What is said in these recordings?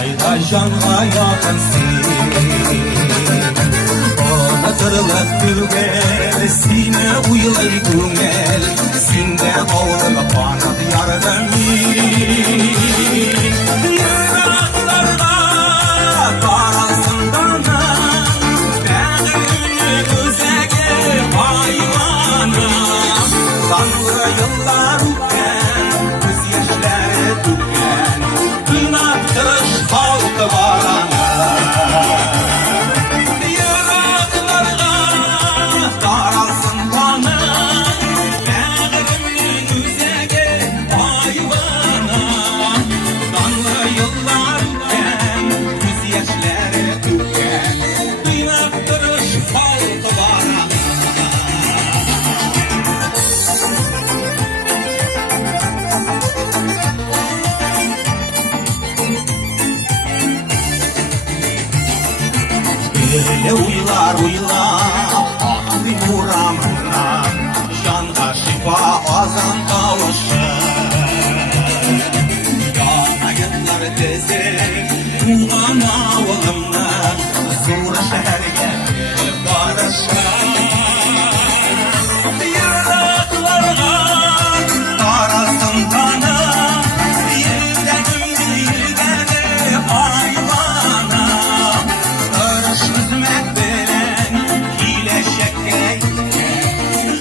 ayda canğa yakınsın. Anlatırlık gülgel, sine uyulay gülgel, sinde ağırlık bana diyardan yıraklarda karalsın danım, beğenini gözege hayvanım. Sanlı yıllar üken, göz yaşları tüken, kıynattırış halkı barana. Böyle uylar ahdi muramına, canğa şifa azan kavuşur. Yanayınlar tezek tuğan avlımdan, zura şehirge barışır. Yıraklarga karasın tanım, yüreğim dilgede hayvana. Hizmet veren hile şekkeyken,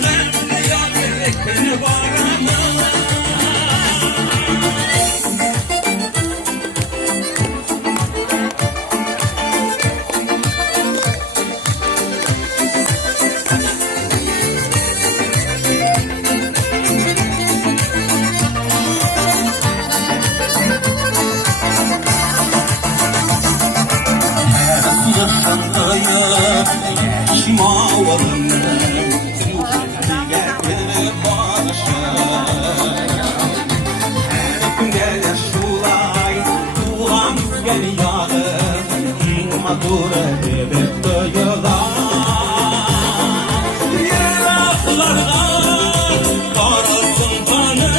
zemle yalverek beni barana. Yaşım ağalımdan, zülfüyle gelip barışır. Her gün gelir şulay, tuğan gel yağır, İmadur edip duyular. Yıraklarga karasın tanım,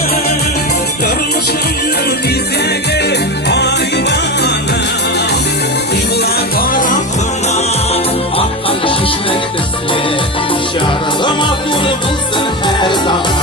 durmuşum dizege hayvanım. Yıllar tarafına akkan şişmek teslim, şarlama dur bulsun her zaman.